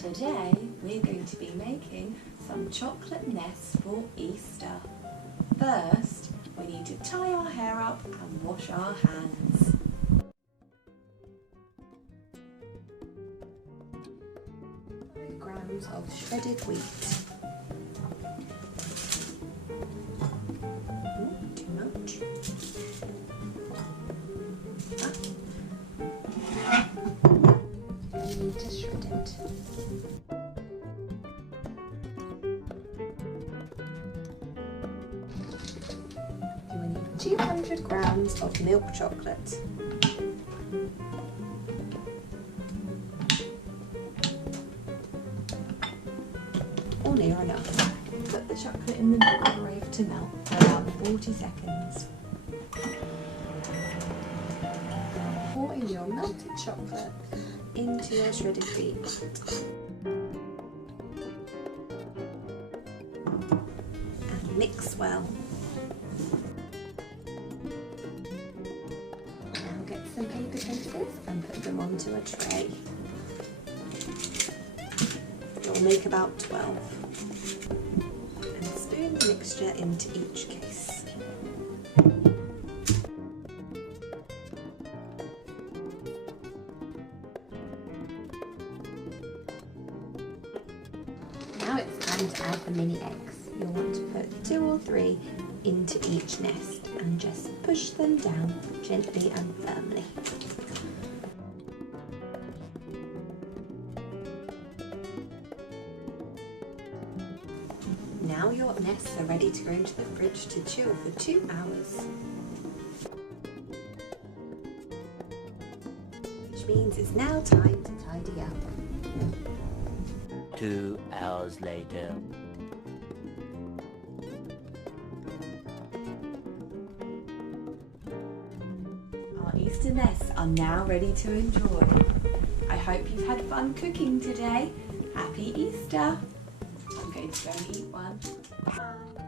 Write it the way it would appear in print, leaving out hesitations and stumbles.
Today we're going to be making some chocolate nests for Easter. First, we need to tie our hair up and wash our hands. Grams of shredded wheat. Too much. You need to shred it. You will need 200 grams of milk chocolate. Or near enough. Put the chocolate in the microwave to melt for about 40 seconds. Now pour in your melted chocolate into your shredded wheat. And mix well. Now get some paper tosters and put them onto a tray. You'll make about 12. And spoon the mixture into each case. Now it's time to add the mini eggs. You'll want to put 2 or 3 into each nest and just push them down gently and firmly. Now your nests are ready to go into the fridge to chill for 2 hours. Which means it's now time to tidy up. 2 hours later. Our Easter nests are now ready to enjoy. I hope you've had fun cooking today. Happy Easter! I'm going to go and eat one. Bye.